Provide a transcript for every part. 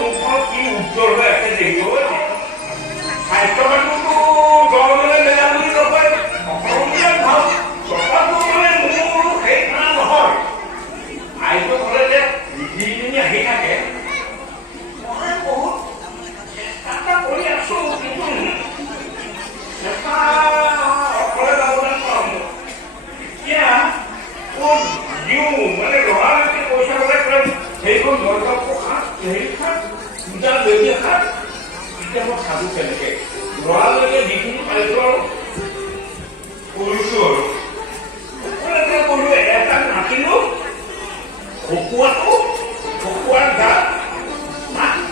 মুখখন কি উজ্জ্বল হৈ আছে দেখিব স্বাস্থ্যৱানটো গৰমলৈ বেয়া বুলি নকয় সকলোবিলাক ভাল চকাটো মানে মোৰ সেই খানা নহয় আইটো ক'লে যে যিজনী আহি থাকে মই বহুত চেষ্টা কৰি আছো কিন্তু চেষ্টা অকলে যাবলৈ পাম এতিয়া ক'ত দিওঁ মানে ল'ৰালৈকে পইচা ওলাই পেলাই সেইখন দৰকাৰ প্ৰসাদ হেৰি খাত পূজা লৈ খাত এতিয়া মই খালো কেনেকে ল'ৰালৈকে যিখিনি পাৰিছো আৰু কৰিছো আৰু সকলোকে ক'লো এটা নাতিলো খকুৱাৰ গাত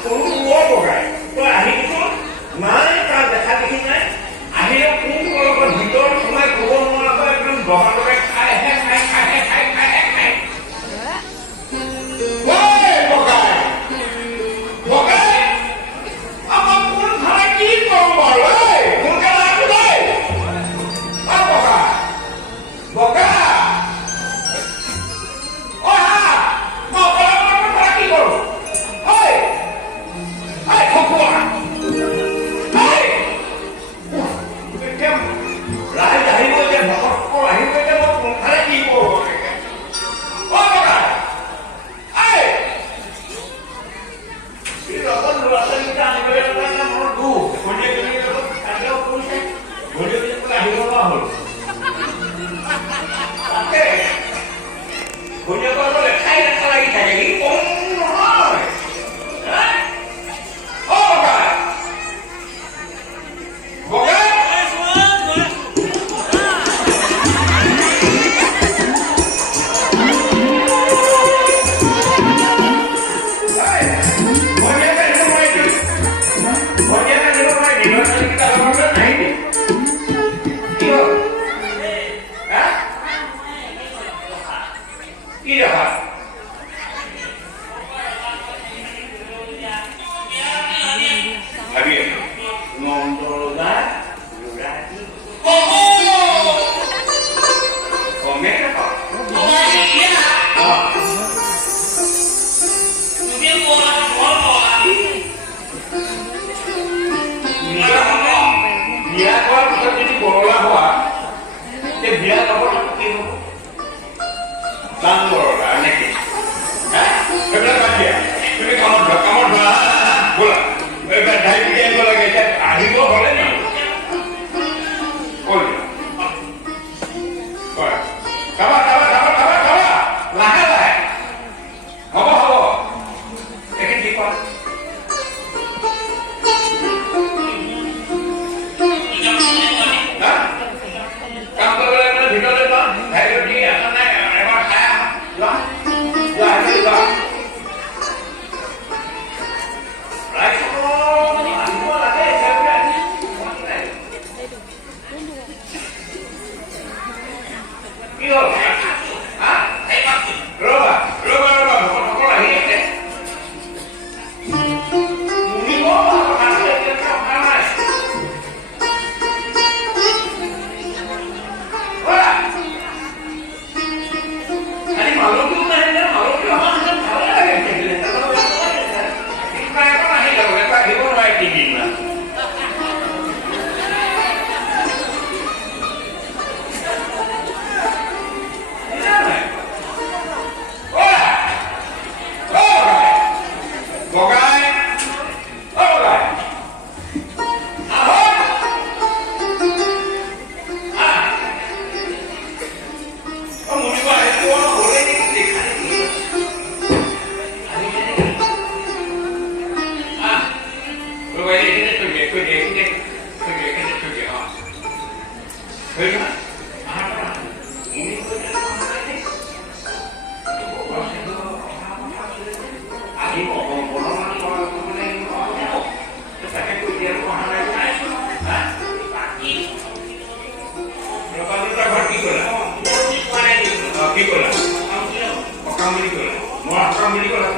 সৰু বৰ বগাই তই আহিছো নাই তাৰ দেখা দেখি নাই আহিলে কোন লগত ভিতৰত সোমাই ক'ব নোৱাৰা একদম দহা লগাই খাইহে খাই কি কৰা? অকাম বুলি ক'লা মই অকাম বুলি ক'লা